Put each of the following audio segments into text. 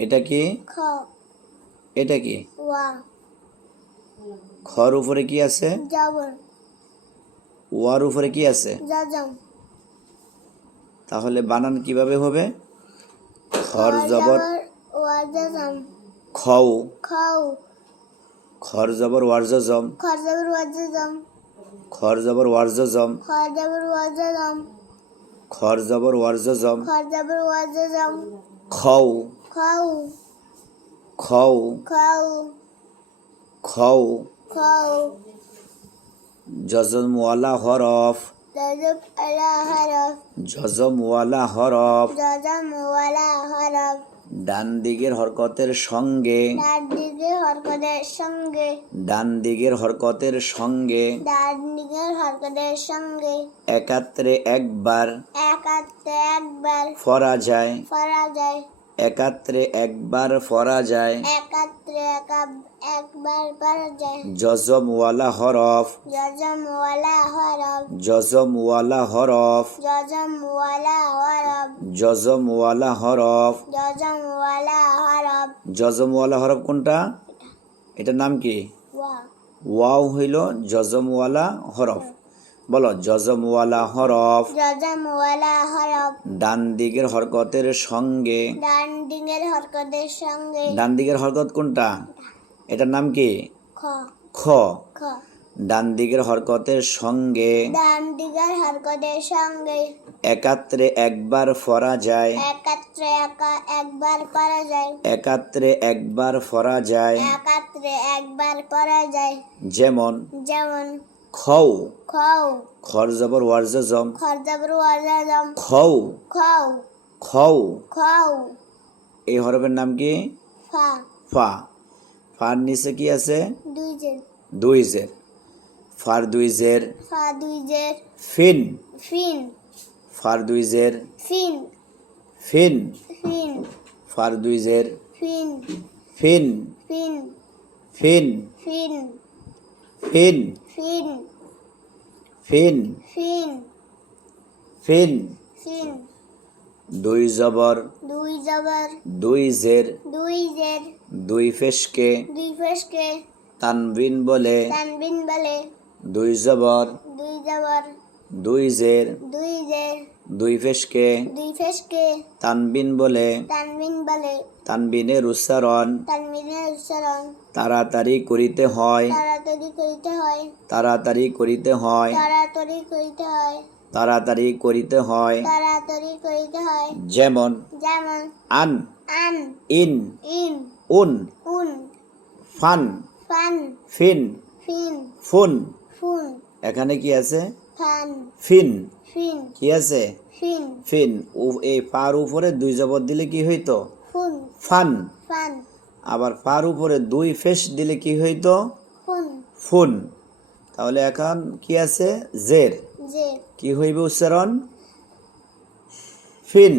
এটা কি? খ। এটা কি? ওয়া খর উপরে কি আছে? জবর। ওয়ার উপরে কি আছে? জজম। তাহলে বানান কীভাবে হবে? খর জবর খও। খাও। খর জবর ওয়ার জম খর জবর জজম। খর জবর ওয়ার জম খর জবর ওয়া জজম। খর জবর ওয়ার জম খর জবর ওয়া জজম। খও। খাও। খও। খাও। খও। খাও জজমওয়ালা হরফ। জজম আলা হরফ। জজমওয়ালা হরফ। জজম ওয়ালা হরফ। ডান দিকের হরকতের সঙ্গে। ডান দিকে হরকতের সঙ্গে। ডান দিকের হরকতের সঙ্গে। ডান দিকের হরকতের সঙ্গে। একাত্রে একবার। একাত্রে একবার। ফরা যায়। পড়া যায়। একাত্রে একবার ফরা যায়। একাত্রে একা- একবার পড়া যায়। জজমওয়ালা হরফ। জজম ওয়ালা হরফ। জজমওয়ালা হরফ। জজম ওয়ালা হরফ। জজমওয়ালা হরফ। জজম ওয়ালা হরফ। জজমওয়ালা হরফ কোনটা? এটার নাম কি? ওয়া। ওয়াও হইল জজমওয়ালা হরফ। বলো জজমওয়ালা হরফ। জজম ওয়ালা হরফ। ডান দিকের হরকতের সঙ্গে। ডান দিকের হরকতের সঙ্গে। ডান দিকের হরকত কোনটা? এটার নাম কি? খ। খ। খ। ডান দিকের হরকতের সঙ্গে। ডান দিকের হরকতের সঙ্গে। একাত্রে একবার ফরা যায়। একাত্রে একা একবার পড়া যায়। একাত্রে একবার ফরা যায়। একাত্রে একবার পড়া যায়। যেমন? যেমন? খৌ খাও। খর জবর ওয়ারজম খরজাবর ওয়াজাম খৌ খাও। খৌ খাও। এই হরফের নাম কি? ফা। ফা। ফার নিচে কি আছে? দুই জের। দুই জের। ফার দুই জের। ফা দুই জের। ফিন। ফিন। ফার দুই জের। ফিন। ফিন। ফিন। ফার দুই জের। ফিন। ফিন। ফিন। ফিন। ফিন। ফিন। ফিন। ফিন। ফিন। ফিন। ফিন। দুই জবর। দুই জবর। দুই জের। দুই জের। দুই ফেসকে। দুই ফেসকে। তানবিন বলে। তানবিন বলে। দুই জবর। দুই জবর। দুই জের দুই জের দুই ফেসকে দুই ফেসকে তানবিন বলে তানবিন বলে তানবিনের উচ্চারণ তানবিনের উচ্চারণ তাড়াতাড়ি করিতে হয় তাড়াতাড়ি করিতে হয় তাড়াতাড়ি করিতে হয় তাড়াতাড়ি করিতে হয় তাড়াতাড়ি করিতে হয় তাড়াতাড়ি করিতে হয় যেমন যেমন আন আন ইন ইন উন উন ফান ফান ফিন ফিন ফুন। ফুন। এখানে কি আছে? ফান। কি আছে? ফিন। এই পার উপরে দুই জবর দিলে কি হইতো? ফান। ফান। আবার পার উপরে দুই ফেস দিলে কি হইতো? ফুন। তাহলে এখন কি আছে? জের। কি হইবে উচ্চারণ? ফিন।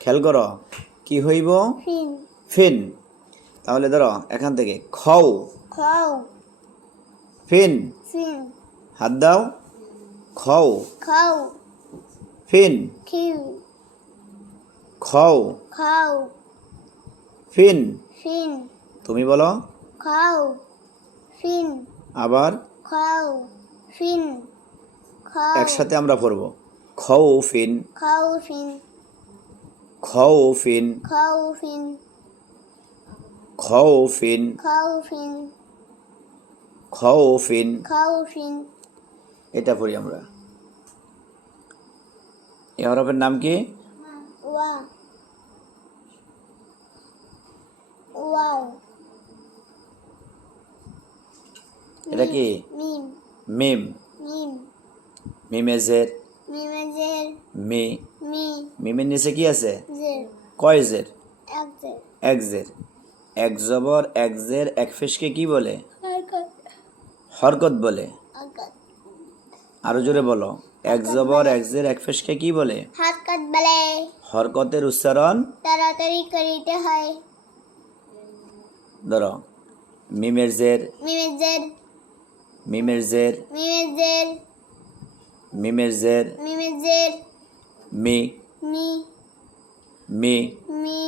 খেয়াল করো। কি হইব? ফিন। ফিন। তাহলে ধরো এখান থেকে খও। খাও। ফিন। ফিন। হাত দাও। খও। খাও। ফিন। খিউ খও। খাও। ফিন। ফিন। তুমি বলো। খাও। ফিন। আবার। খাও। ফিন। খাও। একসাথে আমরা পড়ব। খও ফিন। খাও ফিন। খও ফিন। খাও ফিন। খও ফিন। খাও ফিন। খও ফিন। খাও ফিন। এটা পড়ি আমরা। এ হরফের নাম কি? এটা কি? মিম। মিম। মিমেজের মি। মিমের নিচে কি আছে? কয় জের? এক জের। এক জবর এক জের এক ফেসকে কি বলে? হরকত বলে। আরও জোরে বলো। এক জবর এক জের এক ফেসকে কি বলে? হরকত বলে। হরকতের উচ্চারণ? তাড়াতাড়ি করিতে হয়। ধরো মিমের জের। মিমের জের। মিমের জের। মিমের জের। মিমের জের। মিমের জের। মি। মি। মি। মি।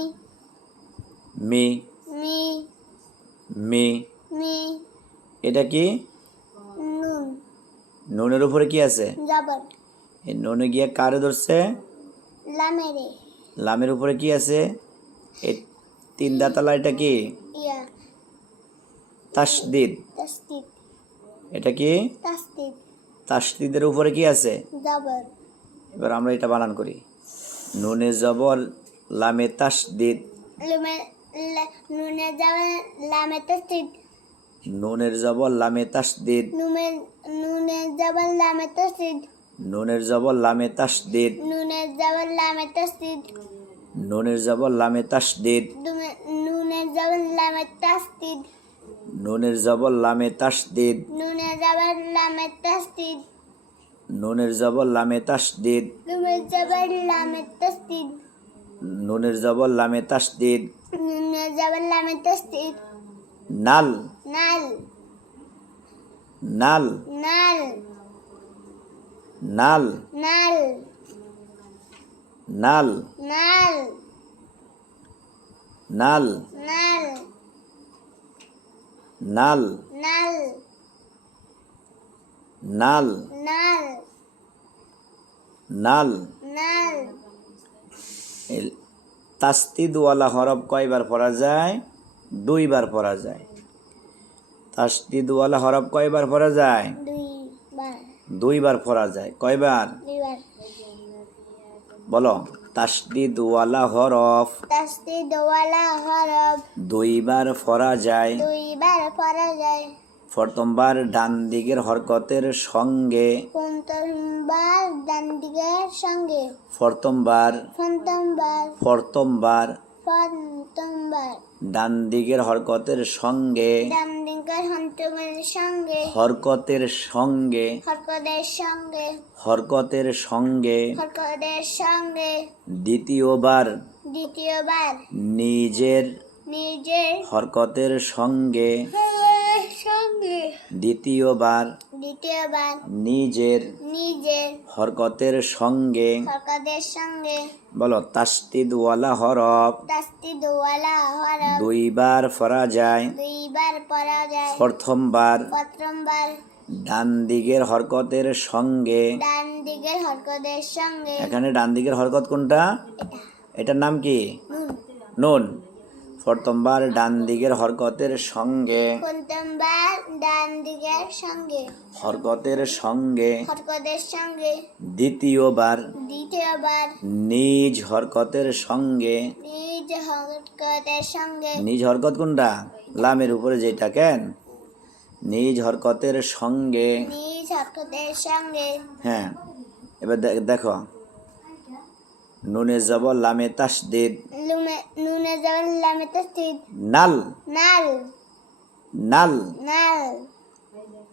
মি। মি। মি। এটা কি? নুনের উপরে কি আছে? জবর এই নুনে গিয়ে কারে ধরছে? লামেরে। লামের উপরে কি আছে? এই তিন দাঁতালা এটা কি? তাসদিদ। এটা কি? তাসদিদের উপরে কি আছে? জবর এবার আমরা এটা বানান করি। নুনে জবর লামে তাসদিদ। লুমে নুনে জবর লামে তাসদিদ। নুনের জবর লামে তাসদিদ নুমে নুনে জবর লামে তাসদিদ নুনের জবর লামে তাসদিদ নুনে জবর লামে তাসদিদ নুনের জবর লামে তাসদিদ দুমে নুনে জবর লামে তাসদিদ নুনের জবর লামে তাসদিদ নুনে জবর লামে তাসদিদ নুনের জবর লামে তাসদিদ নুমে জবর লামে তাসদিদ নুনের জবর লামে তাসদিদ নুনে জবর লামে তাসদিদ নাল নাল নাল নাল নাল নাল নাল নাল নাল নাল নাল নাল নাল নাল নাল নাল তাস্তিদওয়ালা হরফ কয়বার পড়া যায় দুইবার পড়া যায়। তাস্তিদওয়ালা হরফ কয়বার পড়া যায়? দুই বার দুইবার পড়া যায়। কয়বার? বলো তাসদিদওয়ালা হরফ। তাস্তি দোয়ালা হরফ। দুইবার পড়া যায়। দুইবার পড়া যায়। প্রথমবার ডান দিকের হরকতের সঙ্গে। পঞ্চমবার ডান দিকের সঙ্গে। প্রথমবার। প্রথমবার। পঞ্চমবার ডান দিকের হরকতের সঙ্গে ডান দিকের হন্তমের সঙ্গে হরকতের সঙ্গে হরকদের সঙ্গে হরকতের সঙ্গে হরকদের সঙ্গে। দ্বিতীয়বার দ্বিতীয়বার। নিজের নিজের হরকতের সঙ্গে সঙ্গে। দ্বিতীয়বার দ্বিতীয়বার। নিজের নিজের হরকতের সঙ্গে। হরকদের সঙ্গে। বলো তাস্তিদওয়ালা হরফ। তাস্তি দোয়ালা হরফ। দুইবার পড়া যায়। দুইবার পড়া যায়। প্রথমবার। প্রথমবার। ডান দিকের হরকতের সঙ্গে। ডান দিকের হরকদের সঙ্গে। এখানে ডান দিকের হরকত কোনটা? এটা। এটার নাম কি? নুন। প্রথমবার ডান দিকের হরকতের সঙ্গে। প্রথমবার ডান দিকের সঙ্গে। হরকতের সঙ্গে। হরকদের সঙ্গে। দ্বিতীয়বার। দ্বিতীয়বার। নিজ হরকতের সঙ্গে। নিজ হরকদের সঙ্গে। নিজ হরকত কোনটা? লামের উপরে যেটা কেন? নিজ হরকতের সঙ্গে। নিজ হরকদের সঙ্গে। হ্যাঁ এবার দেখো। নুনে জবর লামে তাসদিদ। নুনে জবর লামে তাসদিদ। নাল। নাল। নাল। নাল।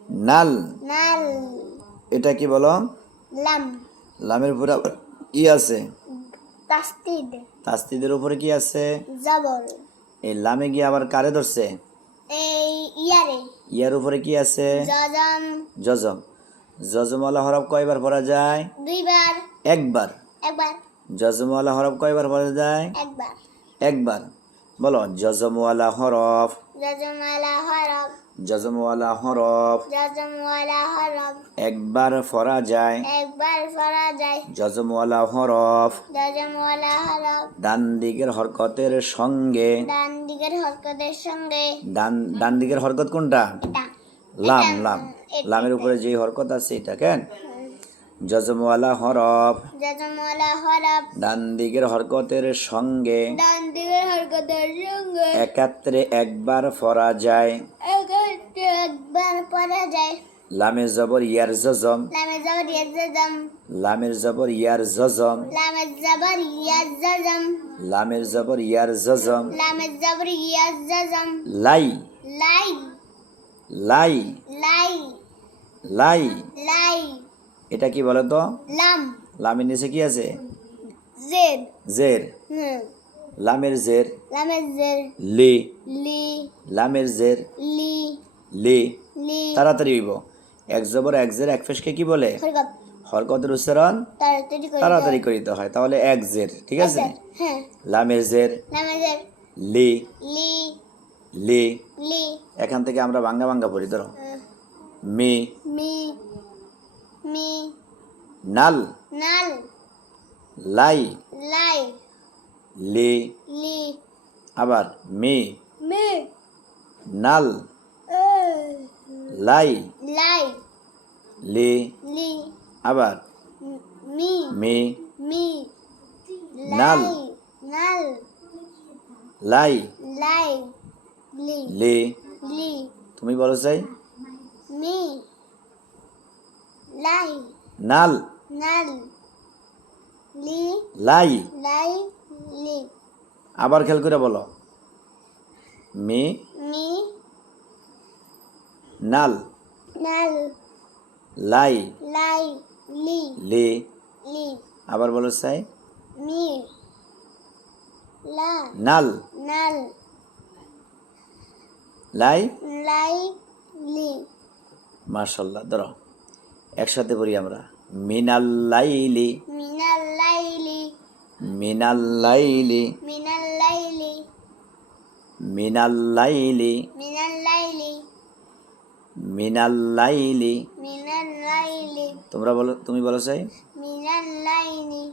নাল। নাল। এটা কি বলো? লাম। লামের উপরে কি আছে? তাসদিদ। তাস্তিদের উপরে কি আছে? জবর এই লামে গিয়ে আবার কারে ধরছে? এই ইয়ারে। ইয়ার উপরে কি আছে? জজম। জজম। জজমওয়ালা হরফ কয়বার পড়া যায়? দুইবার। একবার। একবার। জজমওয়ালা হরফ কয়বার পড়া যায়? একবার। একবার। বলো জজমওয়ালা হরফ। জজমালা হরফ। জজমওয়ালা হরফ। জজমওয়ালা হরফ। একবার পড়া যায়। একবার পড়া যায়। জজমওয়ালা হরফ। জজমওয়ালা হরফ। ডান দিকের হরকতের সঙ্গে। ডান দিকের হরকতের সঙ্গে। ডান ডান দিকের হরকত কোনটা? লাম লাম। লামের উপরে যে হরকত আছে এটা কেন? জজমওয়ালা হরফ। জজমওয়ালা হরফ। ডান দিকের হরকতের সঙ্গে ডান দিকের হরকতের সঙ্গে একাত্রে একবার পড়া যায়। একাত্রে একবার পড়া যায়। লামে জবর ইয়ার জজম। লামে জবর ইয়াজম লামের জবর ইয়ার জজম। লামে জবর ইয়াজম লামের জবর ইয়ার জজম। লামে জবর ইয়াজম লাই। লাই। লাই। লাই। লাই। লাই। এটা কি বলো তো? লাম। লামের নিচে কি আছে? জের। হুম। লামের জের। লামে জের। লি। লি। লামের জের। লি। লি। লি। তাড়াতাড়ি হইব। এক জবর এক জের এক ফেসকে কি বলে? হরকত। হরকতের উচ্চারণ তাড়াতাড়ি করে তাড়াতাড়ি করিতে হয়। তাহলে এক জের ঠিক আছে? হ্যাঁ। লামের জের। জের। লি। লি। লি। লি। এখান থেকে আমরা বাঙ্গা বাঙ্গা পড়ি ধরো। আহ, মি। মি। মি নাল। নাল। লাই। লাই। লি। লি। আবার মি। মি। নাল। লাই। লাই। লি। লি। আবার মি। মি। মি। নাল। নাল। লাই। লাই। লি। লি। লি। তুমি বলো চাই। মি। লাই নাল। নাল লি লাই। লাই লি। আবার খেয়াল করে বলো। মি। মি। নাল। নাল। লাই। লাই লি। লি। লি। আবার বলো চাই মি। লা। নাল। নাল। লাই। লাই লি। মার্শাল্লাহ ধরো। একসাথে পড়ি আমরা মিনাল লাইলি মিনাল লাইলি মিনাল লাইলি মিনাল লাইলি মিনাল লাইলি মিনাল লাইলি মিনাল লাইলি মিনাল লাইলি তোমরা বলো তুমি বলো চাই মিনাল লাইনি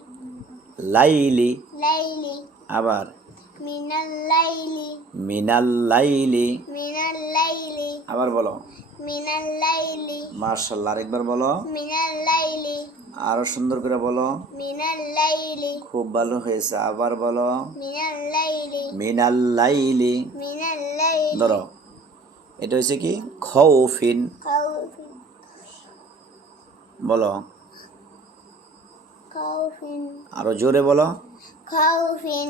লাইলি লাইলি আবার মিনাল লাইলি মিনাল লাইলি মিনাল লাইলি আবার বলো মিনাল লাইলি। আরেকবার বলো। মিনাল লাইলি। আরও সুন্দর করে বলো। মিনাল লাইলি। খুব ভালো হয়েছে আবার বলো। মিনাল লাইলি। মিনাল লাইলি। মিনাল লাইলি। ধরো। এটা হচ্ছে কি? খাউফিন বলো। খাউফিন আরও জোরে বলো। খাউফিন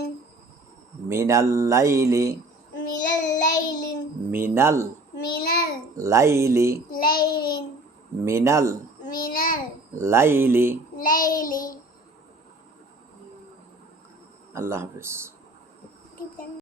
মিনাল মিনাল লাইলি। মিনাল মিনাল লাইলি। লাইলিন। মিনাল মিনাল লাইলি। লাইলি। আল্লাহ হাফিজ।